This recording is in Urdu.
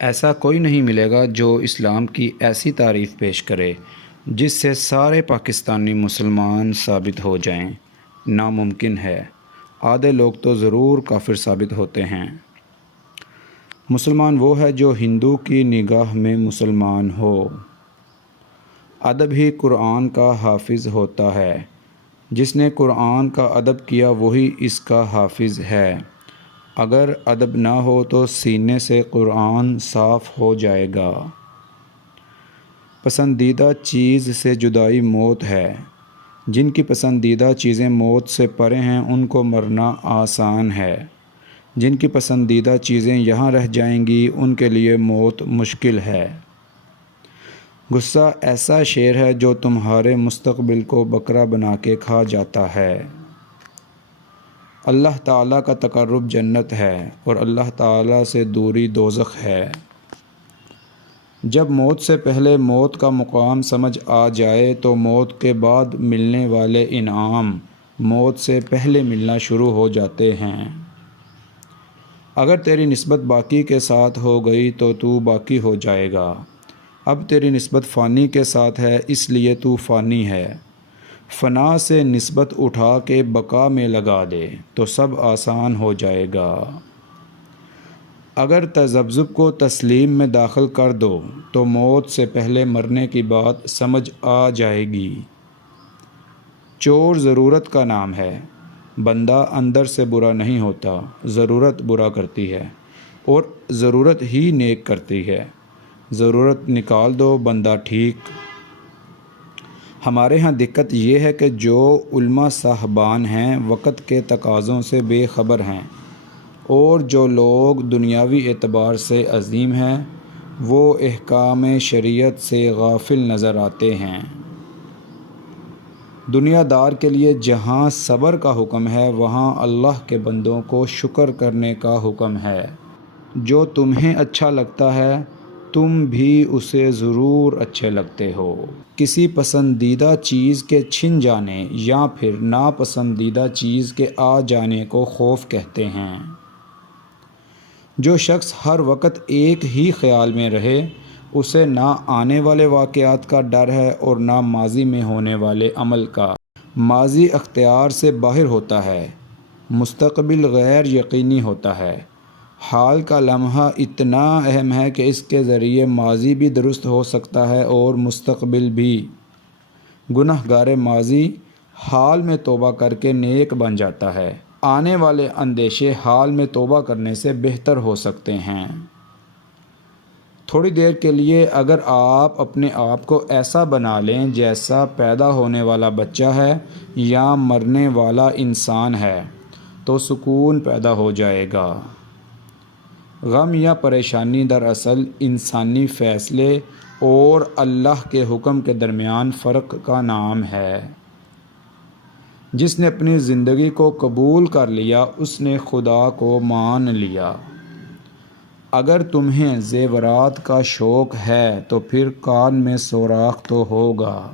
ایسا کوئی نہیں ملے گا جو اسلام کی ایسی تعریف پیش کرے جس سے سارے پاکستانی مسلمان ثابت ہو جائیں۔ ناممکن ہے، آدھے لوگ تو ضرور کافر ثابت ہوتے ہیں۔ مسلمان وہ ہے جو ہندو کی نگاہ میں مسلمان ہو۔ ادب ہی قرآن کا حافظ ہوتا ہے۔ جس نے قرآن کا ادب کیا وہی اس کا حافظ ہے۔ اگر ادب نہ ہو تو سینے سے قرآن صاف ہو جائے گا۔ پسندیدہ چیز سے جدائی موت ہے۔ جن کی پسندیدہ چیزیں موت سے پرے ہیں ان کو مرنا آسان ہے۔ جن کی پسندیدہ چیزیں یہاں رہ جائیں گی ان کے لیے موت مشکل ہے۔ غصہ ایسا شیر ہے جو تمہارے مستقبل کو بکرا بنا کے کھا جاتا ہے۔ اللہ تعالیٰ کا تقرب جنت ہے اور اللہ تعالیٰ سے دوری دوزخ ہے۔ جب موت سے پہلے موت کا مقام سمجھ آ جائے تو موت کے بعد ملنے والے انعام موت سے پہلے ملنا شروع ہو جاتے ہیں۔ اگر تیری نسبت باقی کے ساتھ ہو گئی تو تو باقی ہو جائے گا۔ اب تیری نسبت فانی کے ساتھ ہے اس لیے تو فانی ہے۔ فنا سے نسبت اٹھا کے بقا میں لگا دے تو سب آسان ہو جائے گا۔ اگر تذبذب کو تسلیم میں داخل کر دو تو موت سے پہلے مرنے کی بات سمجھ آ جائے گی۔ چور ضرورت کا نام ہے۔ بندہ اندر سے برا نہیں ہوتا، ضرورت برا کرتی ہے اور ضرورت ہی نیک کرتی ہے۔ ضرورت نکال دو بندہ ٹھیک۔ ہمارے ہاں دقت یہ ہے کہ جو علماء صاحبان ہیں وقت کے تقاضوں سے بے خبر ہیں اور جو لوگ دنیاوی اعتبار سے عظیم ہیں وہ احکام شریعت سے غافل نظر آتے ہیں۔ دنیا دار کے لیے جہاں صبر کا حکم ہے وہاں اللہ کے بندوں کو شکر کرنے کا حکم ہے۔ جو تمہیں اچھا لگتا ہے تم بھی اسے ضرور اچھے لگتے ہو۔ کسی پسندیدہ چیز کے چھن جانے یا پھر ناپسندیدہ چیز کے آ جانے کو خوف کہتے ہیں۔ جو شخص ہر وقت ایک ہی خیال میں رہے اسے نہ آنے والے واقعات کا ڈر ہے اور نہ ماضی میں ہونے والے عمل کا۔ ماضی اختیار سے باہر ہوتا ہے، مستقبل غیر یقینی ہوتا ہے۔ حال کا لمحہ اتنا اہم ہے کہ اس کے ذریعے ماضی بھی درست ہو سکتا ہے اور مستقبل بھی۔ گناہ گار ماضی حال میں توبہ کر کے نیک بن جاتا ہے۔ آنے والے اندیشے حال میں توبہ کرنے سے بہتر ہو سکتے ہیں۔ تھوڑی دیر کے لیے اگر آپ اپنے آپ کو ایسا بنا لیں جیسا پیدا ہونے والا بچہ ہے یا مرنے والا انسان ہے تو سکون پیدا ہو جائے گا۔ غم یا پریشانی دراصل انسانی فیصلے اور اللہ کے حکم کے درمیان فرق کا نام ہے۔ جس نے اپنی زندگی کو قبول کر لیا اس نے خدا کو مان لیا۔ اگر تمہیں زیورات کا شوق ہے تو پھر کان میں سوراخ تو ہوگا۔